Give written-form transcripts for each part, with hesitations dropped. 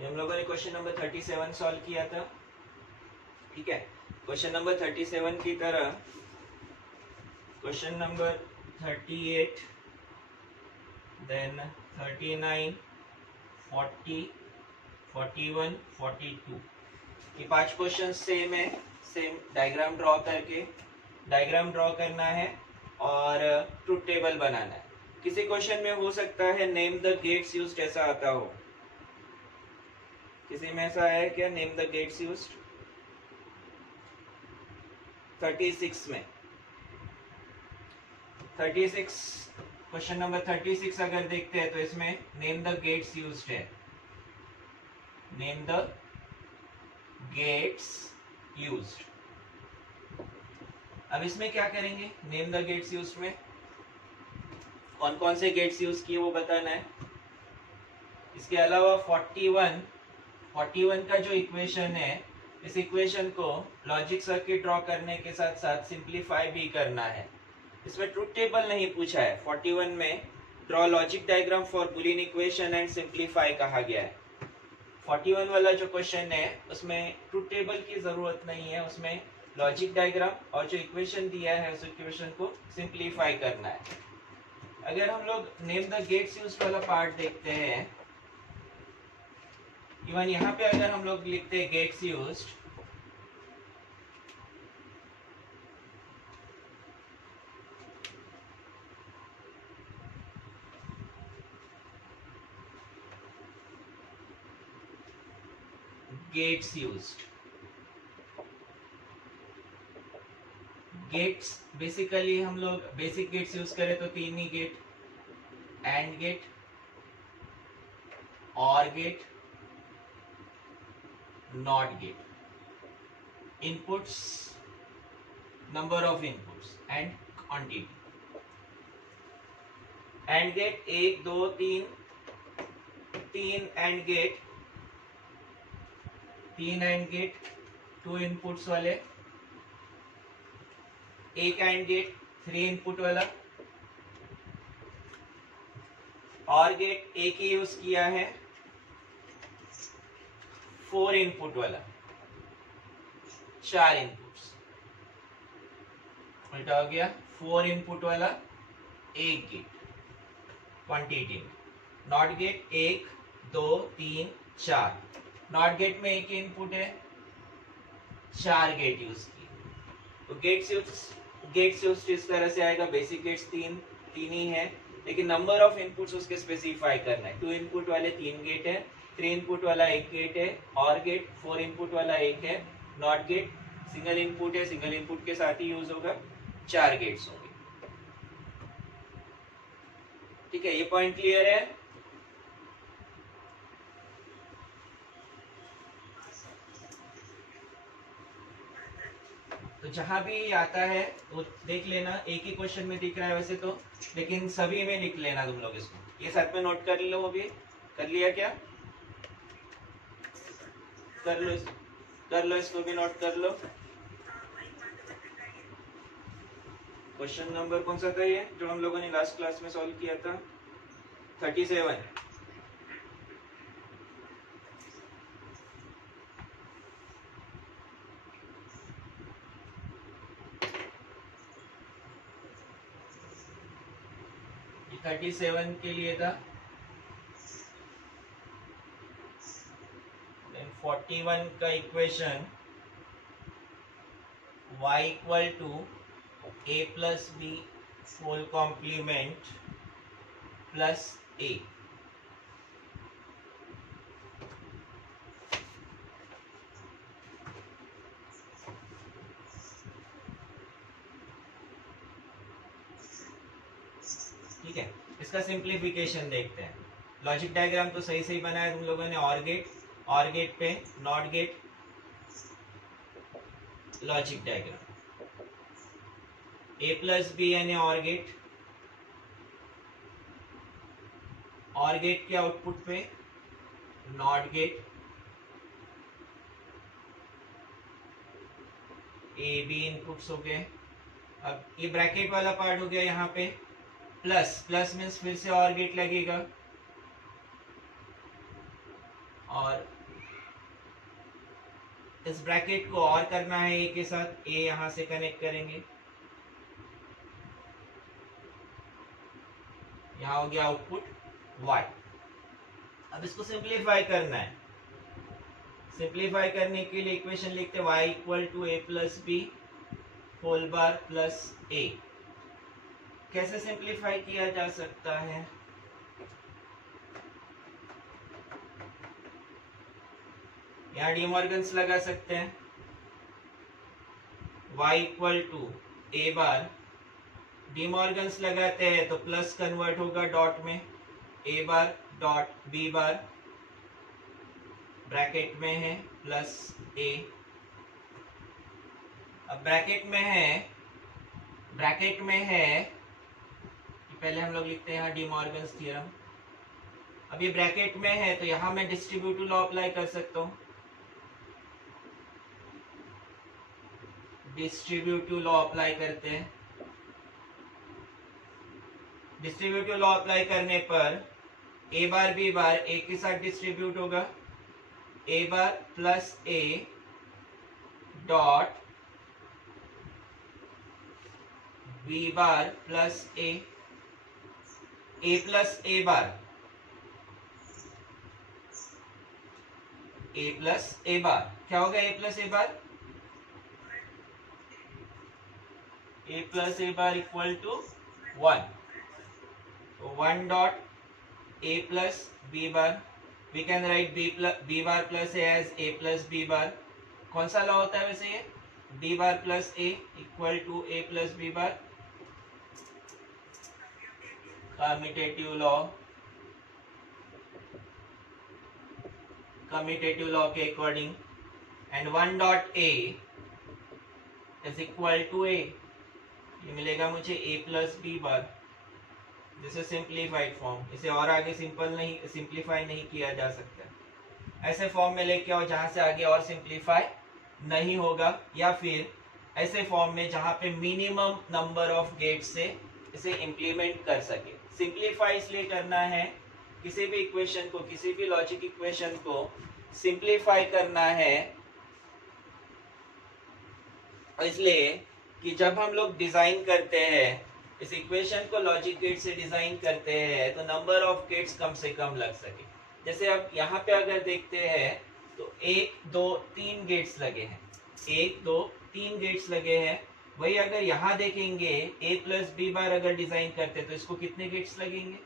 ये हम लोगों ने क्वेश्चन नंबर 37 सॉल्व किया था। ठीक है, क्वेश्चन नंबर 37 की तरह क्वेश्चन नंबर 38, देन 39, 40, 41, 42 ये 5 क्वेश्चन सेम है। सेम डायग्राम ड्रॉ करना है और ट्रुथ टेबल बनाना है। किसी क्वेश्चन में हो सकता है नेम द गेट्स यूज्ड ऐसा आता हो। किसी में ऐसा है क्या, नेम द गेट्स यूज्ड? 36 में 36 क्वेश्चन नंबर 36 अगर देखते हैं तो इसमें नेम द गेट्स यूज्ड है। Name the gates used. अब इसमें क्या करेंगे, नेम द गेट्स यूज्ड में कौन कौन से गेट्स यूज किए वो बताना है। इसके अलावा 41 का जो इक्वेशन है, इस इक्वेशन को लॉजिक सर्किट ड्रॉ करने के साथ साथ सिंप्लीफाई भी करना है। इसमें ट्रुथ टेबल नहीं पूछा है। 41 में draw logic diagram for Boolean equation and simplify कहा गया है। 41 वाला जो क्वेश्चन है उसमें ट्रुथ टेबल की जरूरत नहीं है, उसमें लॉजिक डायग्राम और जो इक्वेशन दिया है उस इक्वेशन को सिंप्लीफाई करना है। अगर हम लोग नेम द गेट्स यूज्ड वाला पार्ट देखते हैं, इवन यहाँ पे अगर हम लोग लिखते हैं gates used, gates used, gates basically हम लोग बेसिक गेट्स यूज करें तो 3 ही gate, and gate, or gate, not gate. Inputs, number of inputs and quantity. And gate 1 2 3 and gate, 3 and gate 2 inputs वाले, एक एंड गेट 3 इनपुट वाला, और gate एक ही यूज किया है 4 इनपुट वाला, 4 इनपुट्स उल्टा हो गया। 4 इनपुट वाला एक gate, quantity. Not gate 1 2 3 4, not gate में एक ही इनपुट है, 4 गेट यूज किए। तो गेट्स यूज इस तरह से आएगा। बेसिक गेट्स तीन ही है, लेकिन नंबर ऑफ इनपुट्स उसके स्पेसिफाई करना है। 2 इनपुट वाले 3 गेट है, 3 इनपुट वाला एक गेट है, और गेट 4 इनपुट वाला एक है, नॉट गेट सिंगल इनपुट है, सिंगल इनपुट के साथ ही यूज होगा, 4 गेट्स होंगे। ठीक है, ये पॉइंट क्लियर है। तो जहां भी आता है वो देख लेना। एक ही क्वेश्चन में दिख रहा है वैसे तो, लेकिन सभी में लिख लेना तुम लोग इसको। ये साथ में नोट कर लो। अभी कर लिया क्या? कर लो, इसको भी नोट कर लो। क्वेश्चन नंबर कौन सा था ये जो हम लोगों ने लास्ट क्लास में सॉल्व किया था? 37। ये 37 के लिए था। 41 का equation y equal to a plus B whole complement plus a। ठीक है, इसका सिंप्लीफिकेशन देखते हैं। लॉजिक डायग्राम तो सही सही बनाया तुम लोगों ने। और गेट पे not gate, logic diagram a plus B यानी और गेट के आउटपुट पे not gate, A B inputs हो गए। अब ये ब्रैकेट वाला पार्ट हो गया यहाँ पे, प्लस मीन्स फिर से और गेट लगेगा, और इस ब्रैकेट को और करना है ए के साथ, ए यहां से कनेक्ट करेंगे, यहां हो गया आउटपुट y। अब इसको सिंप्लीफाई करना है। सिंप्लीफाई करने के लिए इक्वेशन लिखते हैं y equal to A plus B whole bar plus A. कैसे सिंप्लीफाई किया जा सकता है? यहाँ डीमॉर्गन्स लगा सकते हैं। y equal to A bar, De Morgan's लगाते हैं तो प्लस कन्वर्ट होगा डॉट में, A bar dot B bar bracket में है प्लस ए। अब ब्रैकेट में है, पहले हम लोग लिखते हैं यहाँ डीमॉर्गन्स थ्योरम। अब ये ब्रैकेट में है तो यहां मैं डिस्ट्रीब्यूटिव लॉ अप्लाई कर सकता हूं। डिस्ट्रीब्यूटिव लॉ अप्लाई करते हैं। डिस्ट्रीब्यूटिव लॉ अप्लाई करने पर ए बार बी बार ए के साथ डिस्ट्रीब्यूट होगा, A bar plus A dot B bar plus A plus A bar, A plus A bar क्या होगा? A plus A bar, A plus A bar equal to 1। तो 1 dot A plus B bar, we can write B bar plus A as A plus B bar. कौन सा law होता है वैसे ये? B bar plus A equal to A plus B bar, commutative law के according. And 1 dot A is equal to A, ये मिलेगा मुझे A plus B bar. This is simplified form. इसे और आगे सिंप्लीफाई नहीं किया जा सकता। ऐसे फॉर्म में लेके आओ जहां से आगे और सिंप्लीफाई नहीं होगा, या फिर ऐसे फॉर्म में जहां पे मिनिमम नंबर ऑफ गेट से इसे इंप्लीमेंट कर सके। सिंप्लीफाई इसलिए करना है, किसी भी इक्वेशन को, किसी भी लॉजिक इक्वेशन को सिंप्लीफाई करना है इसलिए कि जब हम लोग डिजाइन करते हैं इस इक्वेशन को, लॉजिक गेट से डिजाइन करते हैं तो नंबर ऑफ गेट्स कम से कम लग सके। जैसे अब यहाँ पे अगर देखते हैं तो 1 2 3 गेट्स लगे हैं, 1 2 3 गेट्स लगे हैं। वही अगर यहाँ देखेंगे a प्लस बी बार अगर डिजाइन करते तो इसको कितने गेट्स लगेंगे?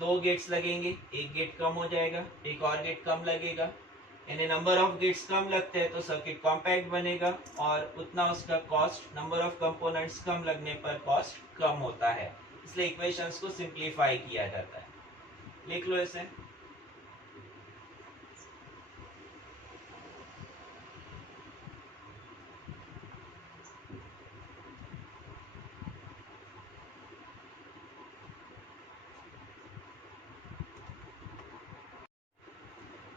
2 गेट्स लगेंगे, एक गेट कम हो जाएगा, एक और गेट कम लगेगा। यानी नंबर ऑफ गेट्स कम लगते हैं तो सर्किट कॉम्पैक्ट बनेगा और उतना उसका कॉस्ट, नंबर ऑफ कंपोनेंट्स कम लगने पर कॉस्ट कम होता है। इसलिए इक्वेशंस को सिंप्लीफाई किया जाता है। लिख लो इसे।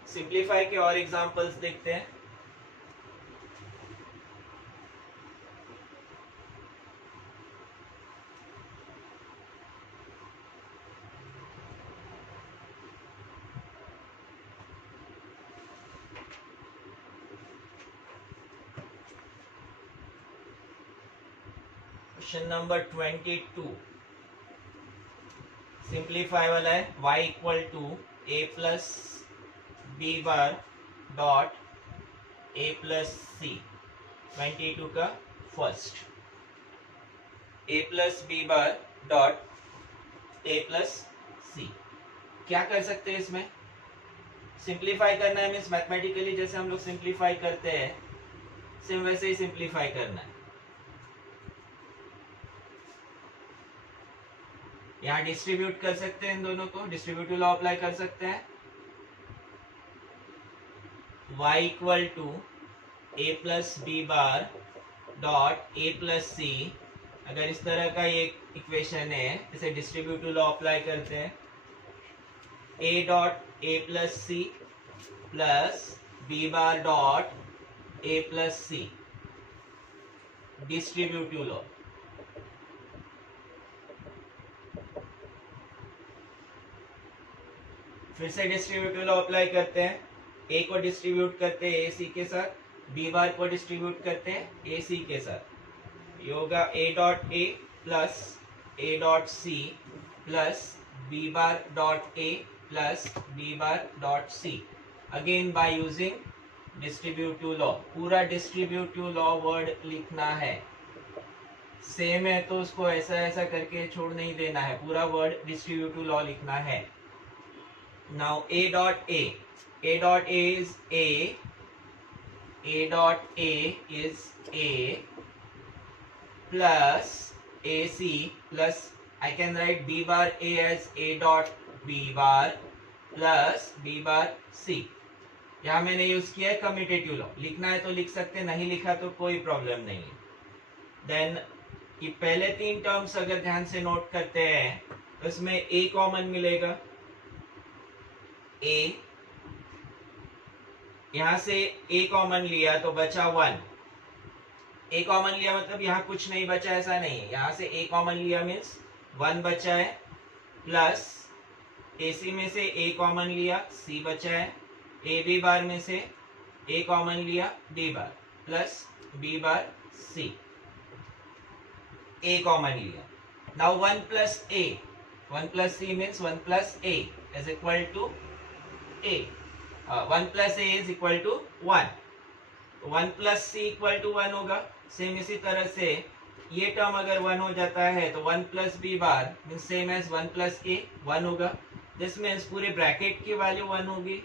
सिंप्लीफाई के और एग्जांपल्स देखते हैं। क्वेश्चन नंबर 22 सिंप्लीफाई वाला है। y equal to A plus B bar dot A plus C. 22 का first, A plus B bar dot A plus C. क्या कर सकते हैं इसमें? सिंप्लीफाई करना है, मीन्स मैथमेटिकली जैसे हम लोग सिंप्लीफाई करते हैं सेम वैसे ही सिंप्लीफाई करना है। यहाँ डिस्ट्रीब्यूट कर सकते हैं, इन दोनों को डिस्ट्रीब्यूटिव लॉ अप्लाई कर सकते हैं। y equal to A plus B bar dot A plus C. अगर इस तरह का ये इक्वेशन है, इसे डिस्ट्रीब्यूटिव लॉ अप्लाई करते हैं। a dot A plus C plus B bar dot A plus C, distributive law. फिर से डिस्ट्रीब्यूटिव लॉ अप्लाई करते हैं, ए को डिस्ट्रीब्यूट करते हैं ए सी के साथ, बी बार को डिस्ट्रीब्यूट करते हैं ए सी के साथ। ये होगा A dot A plus A dot C plus B bar dot A plus B bar dot C, again by using distributive law. पूरा डिस्ट्रीब्यूटिव लॉ वर्ड लिखना है, सेम है तो उसको ऐसा ऐसा करके छोड़ नहीं देना है, पूरा वर्ड डिस्ट्रीब्यूटिव लॉ लिखना है। Now A dot A dot A is A dot A is A plus A C plus I can write b bar a as a dot b bar plus b bar c। यहाँ मैंने use किया है commutative law, लिखना है तो लिख सकते, नहीं लिखा तो कोई प्रॉब्लम नहीं है। देन ये पहले तीन टर्म्स अगर ध्यान से नोट करते हैं तो इसमें a कॉमन मिलेगा, a यहां से a कॉमन लिया तो बचा 1, a कॉमन लिया मतलब यहाँ कुछ नहीं बचा ऐसा नहीं है, यहाँ से a कॉमन लिया मीन्स 1 बचा है, प्लस AC में से A कॉमन लिया C बचा है, AB बार में से A कॉमन लिया B bar plus B bar C, A common लिया। Now 1 plus A, 1 plus C means 1 plus A is equal to A, 1 plus A is equal to 1, 1 plus C equal to 1 होगा। Same इसी तरह से ये term अगर 1 हो जाता है तो 1 plus B bar means same as 1 plus A 1 होगा, दिस मीन्स पूरे ब्रैकेट की वैल्यू 1 होगी।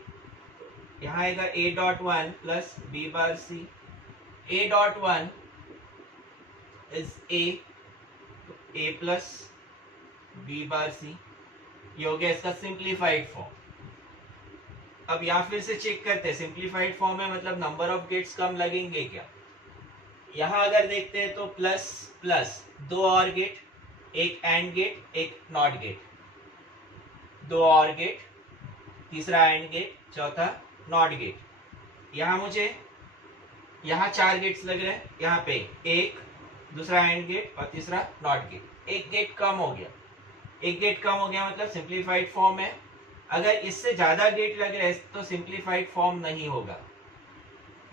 यहाँ आएगा A dot 1 plus B bar C, A dot 1 is A plus B bar C, ये हो गया इसका सिंप्लीफाइड फॉर्म। अब यहाँ फिर से चेक करते हैं सिंप्लीफाइड फॉर्म है मतलब नंबर ऑफ गेट्स कम लगेंगे क्या। यहाँ अगर देखते हैं तो प्लस प्लस 2 और गेट, एक एंड गेट एक नॉट गेट, 2 और गेट, तीसरा एंड गेट, चौथा नॉट गेट। यहाँ मुझे यहाँ 4 गेट्स लग रहे हैं, यहाँ पे एक, दूसरा एंड गेट और तीसरा नॉट गेट, एक गेट कम हो गया, एक गेट कम हो गया मतलब सिंप्लीफाइड फॉर्म है। अगर इससे ज्यादा गेट लग रहे हैं तो सिंप्लीफाइड फॉर्म नहीं होगा,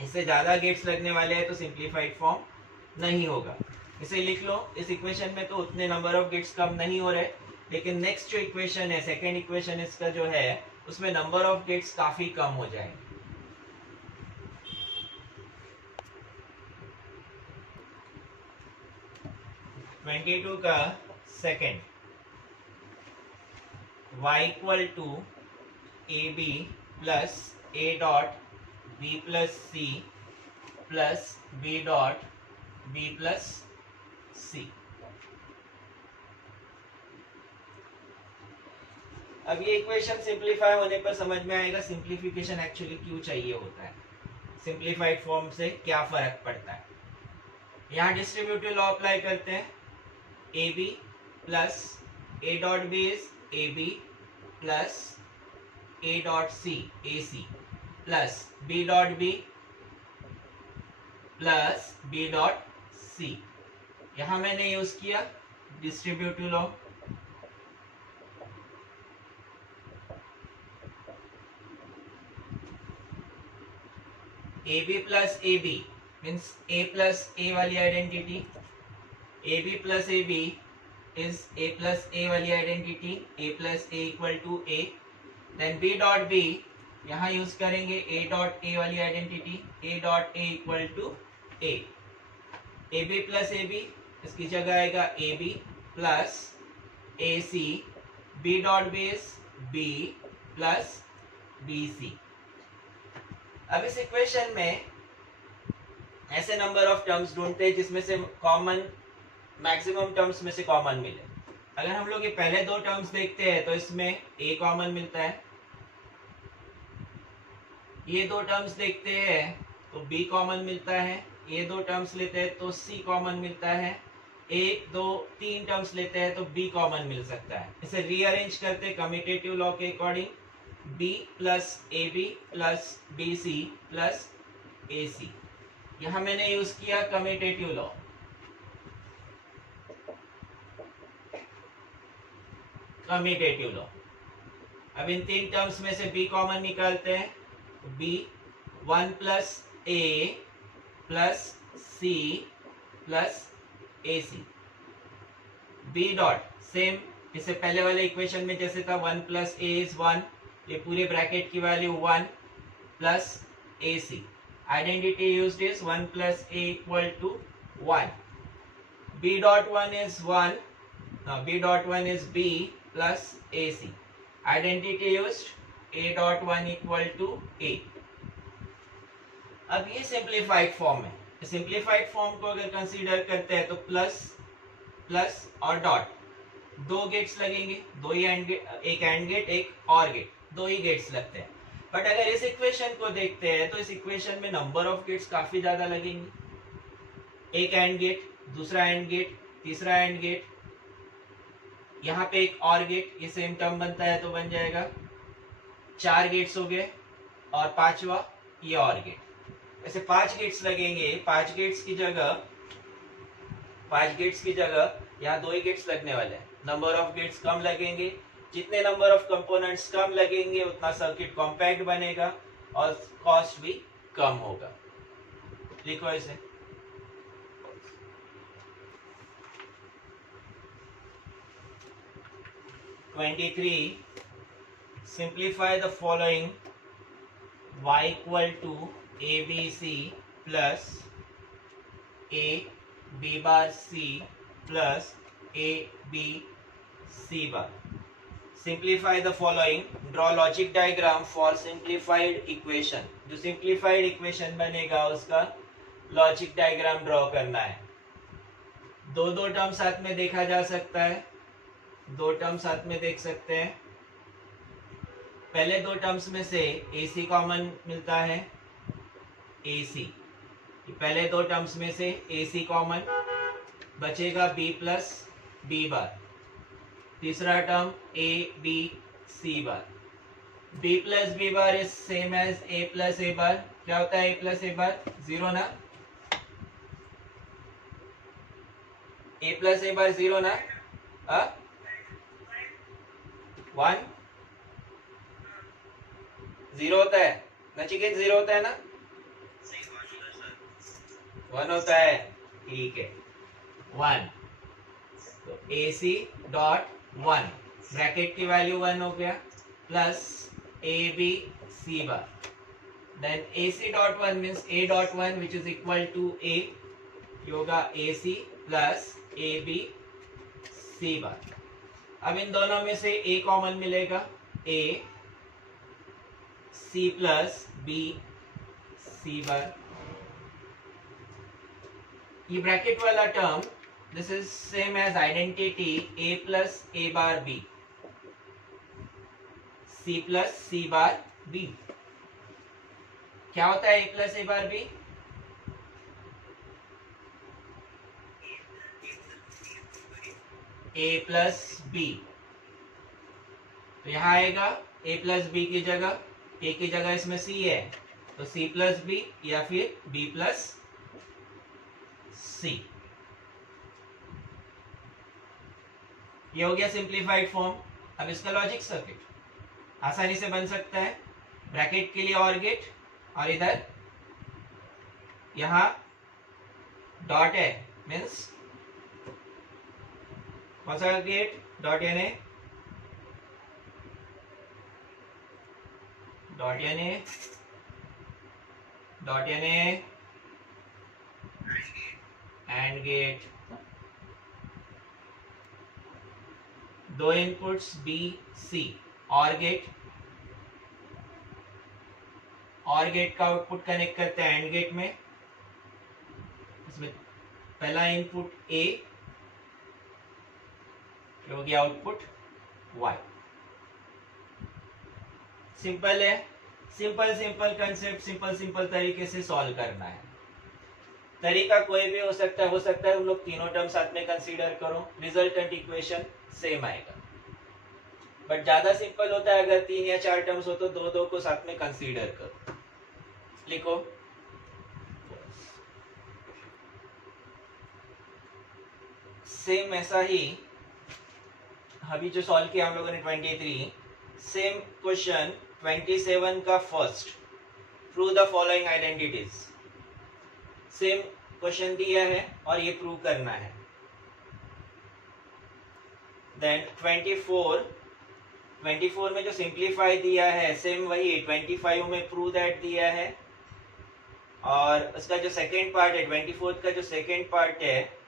इससे ज्यादा गेट्स लगने वाले हैं तो सिंप्लीफाइड फॉर्म नहीं होगा। इसे लिख लो, इस इक्वेशन में तो उतने नंबर ऑफ गेट्स कम नहीं हो रहे, लेकिन नेक्स्ट जो इक्वेशन है सेकेंड इक्वेशन इसका जो है उसमें नंबर ऑफ गेट्स काफी कम हो जाएंगे। (22) का second, y equal to A B plus A dot B plus C plus B dot B plus C. अब ये इक्वेशन सिंप्लीफाई होने पर समझ में आएगा सिंप्लीफिकेशन एक्चुअली क्यों चाहिए होता है, सिंप्लीफाइड फॉर्म से क्या फर्क पड़ता है। यहाँ डिस्ट्रीब्यूटिव लॉ अप्लाई करते हैं, A B plus A dot B is A B plus A dot C A C plus B dot B plus B dot C. यहां मैंने यूज किया distributive law, A B plus A B means A plus A वाली identity, A B plus A B is A plus A वाली identity, A plus A equal to A. Then B dot B यहाँ use करेंगे A dot ए वाली identity, A dot A equal to A, A B plus A B इसकी जगह आएगा A B plus A C, B dot B is B plus B C. अब इस equation में ऐसे नंबर ऑफ टर्म्स ढूंढते हैं जिसमें से कॉमन मैक्सिमम टर्म्स में से कॉमन मिले। अगर हम लोग ये पहले दो टर्म्स देखते हैं तो इसमें ए कॉमन मिलता है, ये दो टर्म्स देखते हैं तो बी कॉमन मिलता है, ये दो टर्म्स लेते हैं तो सी कॉमन मिलता है, एक दो तीन टर्म्स लेते हैं तो बी कॉमन मिल सकता है। इसे रीअरेंज करते हैं कम्यूटेटिव लॉ के according, B plus A B plus B C plus A C. यहां मैंने यूज किया कम्यूटेटिव लॉ, कम्यूटेटिव लॉ अब इन तीन टर्म्स में से b कॉमन निकालते हैं, b 1 plus a plus c plus ac, b dot same इससे पहले वाले इक्वेशन में जैसे था 1 प्लस a इज 1, ये पूरे ब्रैकेट की value 1 plus ac, identity used is 1 plus a equal to 1, b dot 1 is 1, b dot 1 is b plus ac, identity used a dot 1 equal to a। अब ये simplified form है, simplified form को अगर consider करते हैं तो plus plus और dot, दो गेट्स लगेंगे, दो ही एंड गेट, एक एंड गेट एक और गेट, दो ही गेट्स लगते हैं। बट अगर इस इक्वेशन को देखते हैं तो इस इक्वेशन में नंबर ऑफ गेट्स काफी ज्यादा लगेंगे, एक एंड गेट, दूसरा एंड गेट, तीसरा एंड गेट, यहाँ पे एक और गेट, ये सेम टर्म बनता है तो बन जाएगा 4 गेट्स हो गए, और पांचवा ये और गेट, ऐसे 5 गेट्स लगेंगे। 5 गेट्स की जगह यहाँ 2 ही गेट्स लगने वाले हैं, नंबर ऑफ गेट्स कम लगेंगे, जितने नंबर ऑफ कंपोनेंट्स कम लगेंगे उतना सर्किट कॉम्पैक्ट बनेगा और कॉस्ट भी कम होगा। लिखो इसे, simplify the following, y equal to abc plus a b bar c plus a b c bar. Simplify the following, draw logic diagram for simplified equation, जो simplified equation बनेगा उसका logic diagram draw करना है। दो term साथ में देखा जा सकता है, 2 टर्म साथ में देख सकते हैं। पहले 2 टर्म्स में से AC कॉमन मिलता है, AC, पहले 2 टर्म्स में से AC कॉमन, बचेगा b प्लस b बार, तीसरा term a b c bar. b plus b bar is same as a plus a bar. क्या होता है a प्लस a बार? 0 ना, a प्लस a बार 0 ना, 1 0 होता है, नचिकेत 0 होता है ना, 1 होता है, ठीक है 1, तो AC डॉट 1, ब्रैकेट की वैल्यू 1 हो गया, plus AB C bar, then AC dot 1 means A dot 1 which is equal to A, होगा AC plus AB C bar. अब इन दोनों में से A कॉमन मिलेगा, A C plus B C bar. ये ब्रैकेट वाला term, this is same as identity A plus A bar B, C plus C bar B। क्या होता है A plus A bar B? A plus B, तो यहां आएगा A plus B की जगह, A की जगह इसमें C है तो C प्लस B या फिर B प्लस C। ये हो गया सिंप्लीफाइड फॉर्म। अब इसका लॉजिक सर्किट आसानी से बन सकता है, ब्रैकेट के लिए और गेट, और इधर यहां डॉट है, मीन्स कौन सा गेट? डॉट यानी डॉट यानी डॉट यानी and gate, 2 inputs B C, और गेट का आउटपुट कनेक्ट करते हैं एंड गेट में, इसमें पहला इनपुट A, हो गया आउटपुट Y। सिंपल है, सिंपल कंसेप्ट, सिंपल तरीके से सॉल्व करना है। तरीका कोई भी हो सकता है तुम लोग तीनों टर्म साथ में कंसीडर करो, रिजल्टेंट इक्वेशन सेम आएगा। बट ज्यादा सिंपल होता है अगर 3 या 4 टर्म्स हो तो 2 को साथ में कंसीडर करो। लिखो, सेम ऐसा ही अभी जो सॉल्व किया हम लोगों ने 23, सेम क्वेश्चन 27 का first, prove the following identities. Same question दिया है और ये प्रूव करना है। देन 24 में जो सिंप्लीफाई दिया है सेम वही 25 में प्रूव दैट दिया है, और उसका जो सेकेंड पार्ट है 24 का जो सेकेंड पार्ट है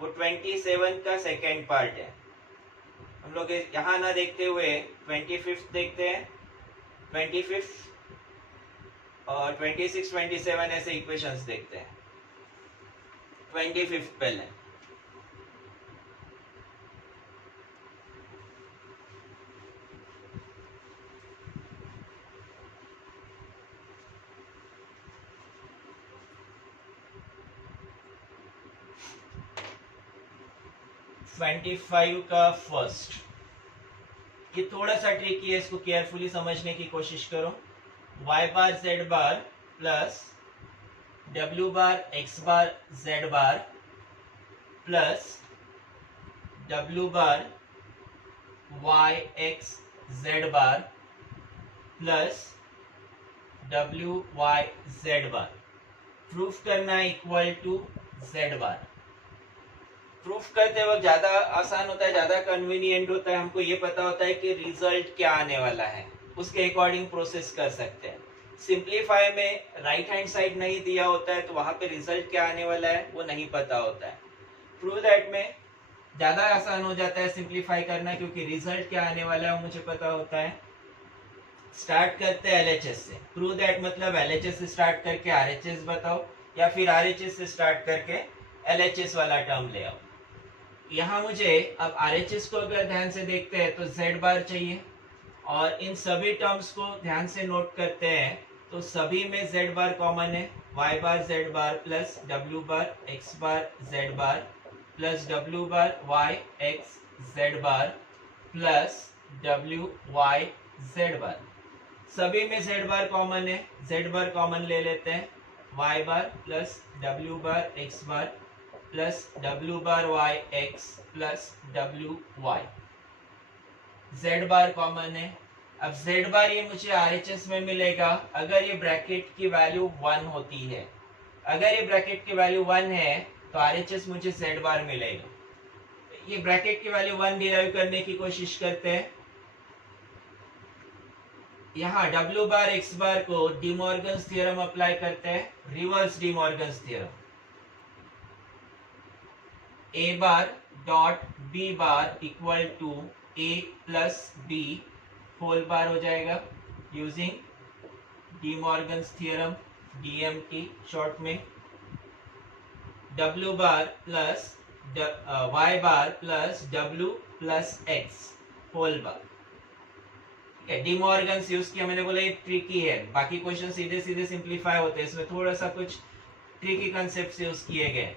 वो 27 का सेकेंड पार्ट है। हम लोग यहाँ ना देखते हुए 25 देखते हैं, 25 और 26 27 ऐसे इक्वेशंस देखते हैं। 25 पहले। ट्वेंटी फाइव का फर्स्ट, ये थोड़ा सा ट्रिकी है, इसको केयरफुली समझने की कोशिश करो। y bar z bar plus w bar x bar z bar plus w bar y x z bar plus w y z bar proof करना equal to z bar. Proof करते वक्त ज्यादा आसान होता है, ज्यादा कन्वीनियंट होता है, हमको ये पता होता है कि रिजल्ट क्या आने वाला है, उसके अकॉर्डिंग प्रोसेस कर सकते हैं। सिंप्लीफाई में राइट हैंड साइड नहीं दिया होता है तो वहां पे रिजल्ट क्या आने वाला है वो नहीं पता होता है। प्रूव दैट में ज्यादा आसान हो जाता है सिंप्लीफाई करना, क्योंकि रिजल्ट क्या आने वाला है वो मुझे पता होता है। स्टार्ट करते हैं LHS से। प्रूव दैट मतलब LHS से स्टार्ट करके RHS बताओ, या फिर RHS से स्टार्ट करके LHS वाला टर्म ले आओ। यहाँ मुझे अब RHS को अगर ध्यान से देखते हैं तो z बार चाहिए, और इन सभी टर्म्स को ध्यान से नोट करते हैं तो सभी में z बार कॉमन है। y bar z bar plus w bar x bar z bar plus w bar y x z bar plus w y z बार, सभी में z बार कॉमन है। z बार कॉमन ले लेते हैं, y bar plus w bar x बार plus w bar y x plus w y, z बार common है। अब z बार ये मुझे RHS में मिलेगा अगर ये ब्रैकेट की वैल्यू 1 होती है। अगर ये ब्रैकेट की वैल्यू 1 है तो RHS मुझे z बार मिलेगा। ये ब्रैकेट की वैल्यू 1 डिराइव करने की कोशिश करते हैं। यहाँ w बार x बार को डी मॉर्गन्स थ्योरम अप्लाई करते हैं, reverse De Morgan's theorem. a bar dot b bar equal to a plus b whole bar हो जाएगा using De Morgan's theorem, DMT short में। w bar plus y bar plus w plus x whole bar. De Morgan's use किया, मैंने बोला ये tricky है, बाकी question सीधे सीधे सिंप्लीफाई होते हैं, इसमें थोड़ा सा कुछ ट्रिकी कंसेप्ट यूज किए गए।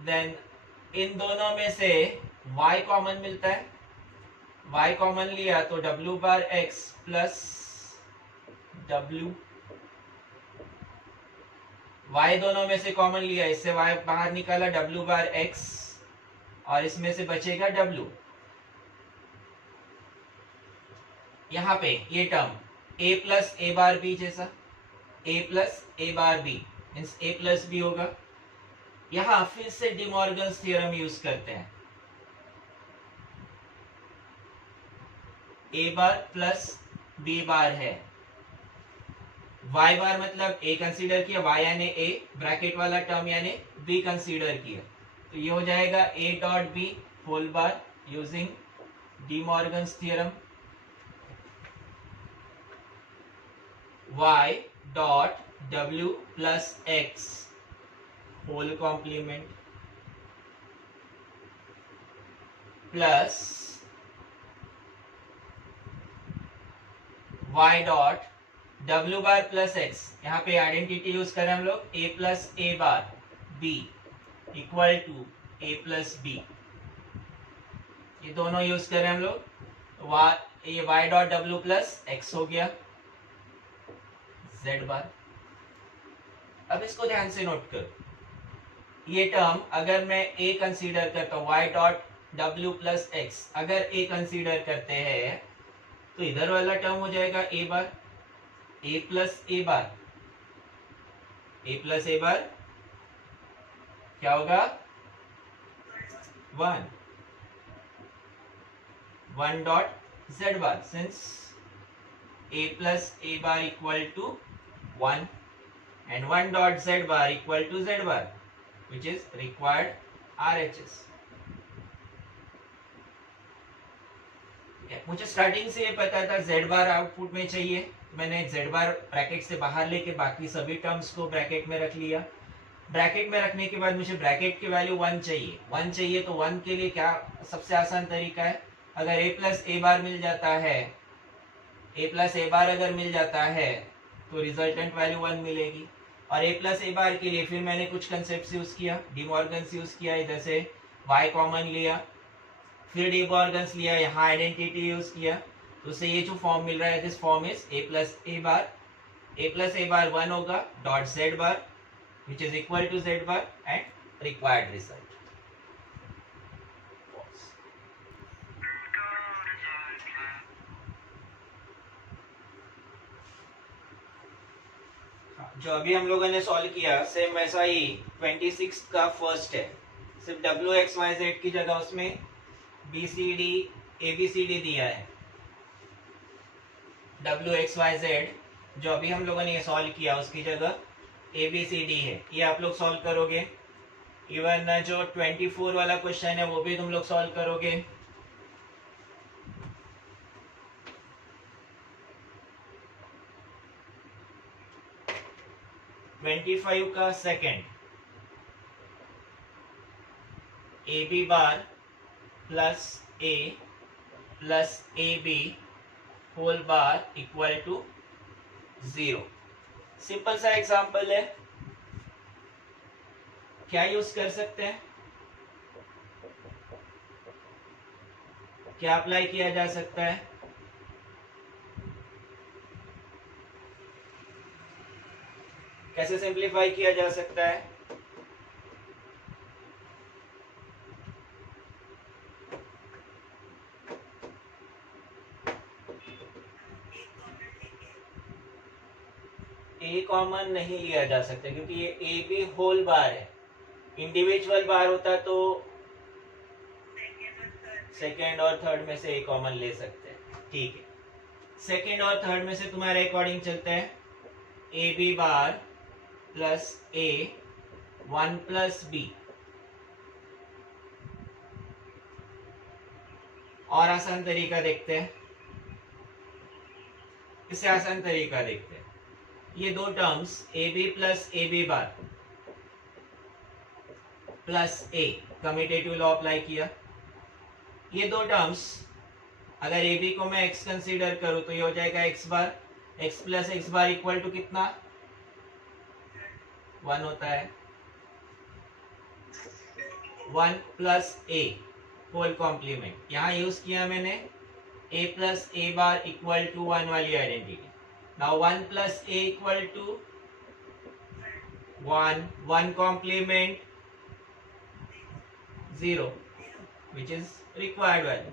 देन इन दोनों में से y कॉमन मिलता है, y कॉमन लिया तो w bar x plus w, y दोनों में से कॉमन लिया, इससे y बाहर निकाला w बार x और इसमें से बचेगा w। यहाँ पे ये term a plus a bar b जैसा, a plus a bar b means a plus b होगा। यहाँ फिर से डी मॉर्गन्स थ्योरम यूज करते हैं, a bar plus b bar है, y बार मतलब a कंसीडर किया, y यानी a ब्रैकेट वाला टर्म यानी b कंसीडर किया, तो ये हो जाएगा a dot b whole bar using De Morgan's theorem. y dot w plus x whole complement plus y dot w bar plus x, यहाँ पे आइडेंटिटी यूज करें हम लोग a plus a bar b equal to a plus b, ये दोनों use करें हम लोग। ये y dot w plus x हो गया z बार। अब इसको ध्यान से नोट करो, ये टर्म अगर मैं a कंसीडर करता हूँ y dot w plus x, अगर a कंसीडर करते हैं तो इधर वाला टर्म हो जाएगा ए bar, A plus A bar, A plus A bar क्या होगा 1, 1 dot z bar, since a plus a bar equal to 1 and 1 dot z bar equal to z bar which is required RHS. मुझे starting से ये पता था z बार output में चाहिए, मैंने z बार ब्रैकेट से बाहर लेके बाकी सभी टर्म्स को ब्रैकेट में रख लिया। ब्रैकेट में रखने के बाद मुझे ब्रैकेट की वैल्यू 1 चाहिए, 1 चाहिए तो 1 के लिए क्या सबसे आसान तरीका है, अगर a प्लस ए बार मिल जाता है, ए प्लस ए बार अगर मिल जाता है तो रिजल्टेंट वैल्यू 1 मिलेगी। और ए प्लस ए बार के लिए फिर मैंने कुछ कंसेप्ट यूज किया, डिमॉर्गन्स यूज किया, इधर से y कॉमन लिया, फिर डिमॉर्गन्स लिया, यहाँ आइडेंटिटी यूज किया, तो उससे ये जो फॉर्म मिल रहा है this form is A plus A bar, A plus A bar 1 होगा dot z bar which is equal to z bar and required result. जो अभी हम लोगों ने सॉल्व किया सेम वैसा ही 26 का फर्स्ट है, सिर्फ WXYZ की जगह उसमें BCD ABCD दिया है। WXYZ जो अभी हम लोगों ने ये सॉल्व किया उसकी जगह ABCD है, ये आप लोग सॉल्व करोगे। इवन जो 24 वाला क्वेश्चन है वो भी तुम लोग सॉल्व करोगे। 25 का second, A B bar plus A B whole bar equal to 0। Simple सा एग्जांपल है, क्या यूज कर सकते हैं, क्या अप्लाई किया जा सकता है, कैसे सिंप्लीफाई किया जा सकता है, ए कॉमन नहीं लिया जा सकता क्योंकि ये ए बी होल बार है, इंडिविजुअल बार होता तो सेकेंड और थर्ड में से ए कॉमन ले सकते हैं। ठीक है, सेकेंड और थर्ड में से तुम्हारे अकॉर्डिंग चलते हैं, A B bar plus A 1 plus B, और आसान तरीका देखते हैं, इससे आसान तरीका देखते हैं, ये दो terms A B plus A B bar plus A, commutative law apply किया, ये दो टर्म्स अगर ए बी को मैं एक्स कंसीडर करूं तो ये हो जाएगा X bar, X plus X bar equal to कितना 1 होता है, 1 प्लस ए होल कॉम्प्लीमेंट, यहाँ यूज किया मैंने a plus A bar equal to 1 वाली identity. Now 1 plus A equal to 1, 1 complement 0 which is required value.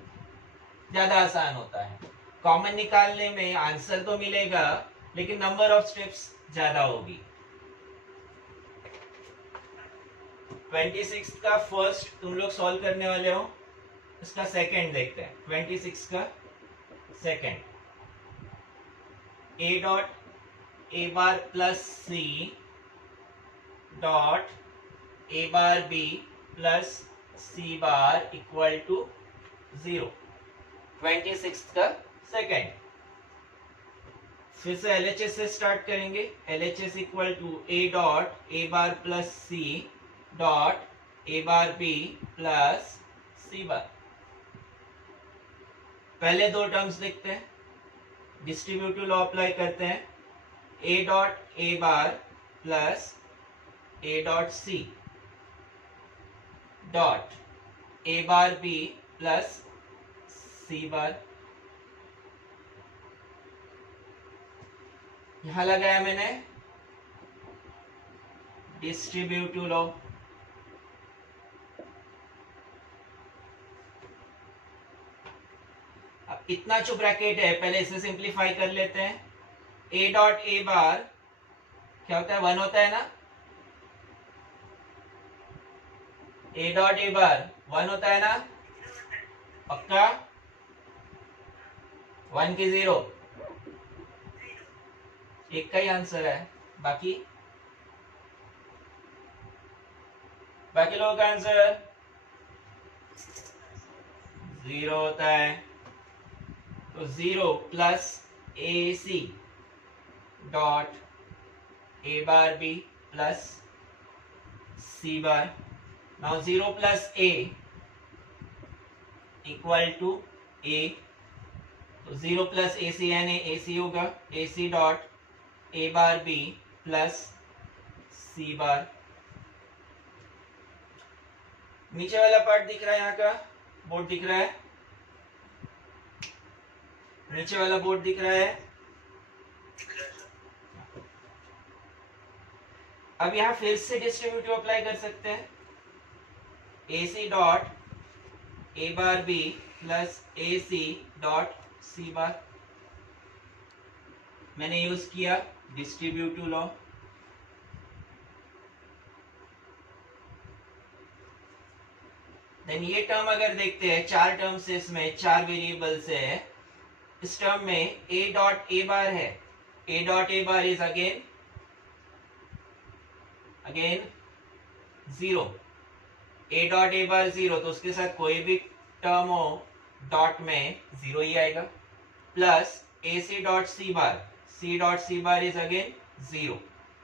ज्यादा आसान होता है, कॉमन निकालने में आंसर तो मिलेगा लेकिन नंबर ऑफ स्टेप्स ज्यादा होगी। 26 का फर्स्ट तुम लोग सॉल्व करने वाले हो, इसका सेकंड देखते हैं। 26 का second, A dot A bar plus C dot A bar B plus C bar equal to 0। 26 का सेकंड, फिर से एलएचएस से स्टार्ट करेंगे। LHS equal to A dot A bar plus C dot A bar B plus C bar. पहले दो terms देखते हैं, distributive law apply करते हैं, A dot A bar plus A dot C dot A bar B plus C bar. यहां लगाया मैंने distributive law, अब इतना जो ब्रैकेट है पहले इसे सिंप्लीफाई कर लेते हैं. ए डॉट ए बार क्या होता है, 1 होता है ना. ए डॉट ए बार 1 होता है ना, पक्का. 1 की 0, एक का ही आंसर है. बाकी लोगों का आंसर 0 होता है. तो 0 plus A C dot A bar B plus C bar. Now 0 plus A equal to A. तो 0 प्लस ए सी यानी ए सी होगा. A C dot A bar B plus C bar. नीचे वाला part दिख रहा है, यहाँ का बोर्ड दिख रहा है, नीचे वाला बोर्ड दिख रहा है. अब यहाँ फिर से डिस्ट्रीब्यूटिव अप्लाई कर सकते हैं. A C dot A bar B plus A C dot C bar. मैंने यूज किया डिस्ट्रीब्यूटिव लॉ. देन ये टर्म अगर देखते हैं, 4 टर्म्स है इसमें, 4 वेरिएबल्स है. इस टर्म में a डॉट ए बार है. a dot A bar is again 0. a dot A bar 0, तो उसके साथ कोई भी टर्म हो डॉट में 0 ही आएगा. Plus A C dot C bar, c dot C bar is again 0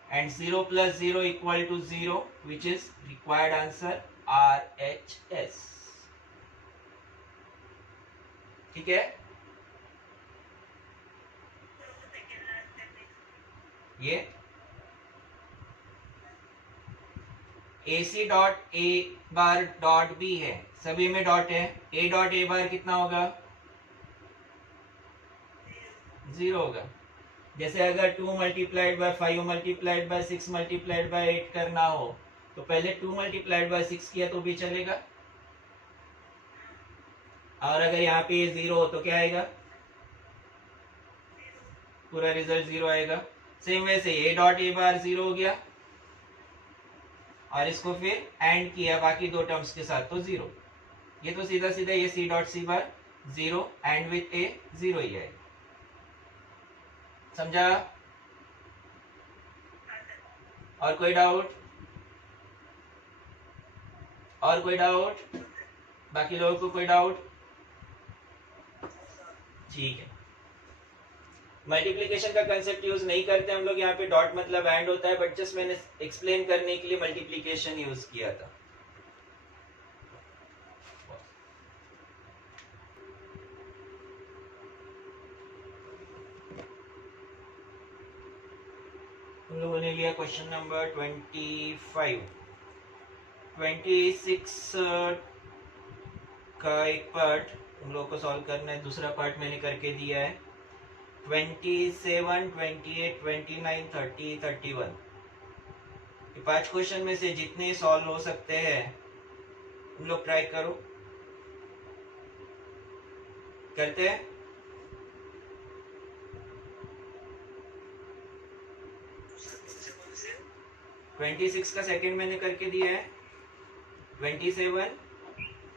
and 0 plus 0 equal to 0 which is required answer RHS. ठीक है. ये A C dot A bar dot B है, सभी में डॉट है. ए डॉट ए बार कितना होगा, 0 होगा. जैसे अगर 2 multiplied by 5 multiplied by 6 multiplied by 8 करना हो तो पहले 2 मल्टीप्लाइड बाय 6 किया तो भी चलेगा. और अगर यहाँ पे 0 हो तो क्या आएगा, पूरा रिजल्ट 0 आएगा. सेम वैसे ए डॉट ए बार 0 हो गया और इसको फिर एंड किया बाकी 2 टर्म्स के साथ तो 0. ये तो सीधा सीधा ये C dot C bar 0 and with A 0 ही आएगा. समझा? और कोई डाउट? और कोई डाउट? बाकी लोगों को कोई डाउट? ठीक है. मल्टीप्लिकेशन का कंसेप्ट यूज नहीं करते हम लोग यहाँ पे. डॉट मतलब एंड होता है, बट जस्ट मैंने एक्सप्लेन करने के लिए मल्टीप्लिकेशन यूज किया था. हम लोगों ने लिया क्वेश्चन नंबर 25. 26 का एक पार्ट हम लोग को सॉल्व करना है, दूसरा पार्ट मैंने करके दिया है. 27, 28, 29, 30, 31. ये 5 क्वेश्चन में से जितने सॉल्व हो सकते हैं तुम लोग ट्राई करो. करते हैं. ट्वेंटी 26 का सेकंड मैंने करके दिया है. 27,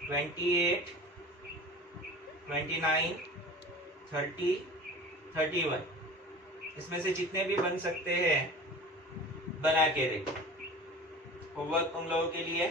28, 29, 30, 31. इसमें से जितने भी बन सकते हैं बना के देखो. होमवर्क उन लोगों के लिए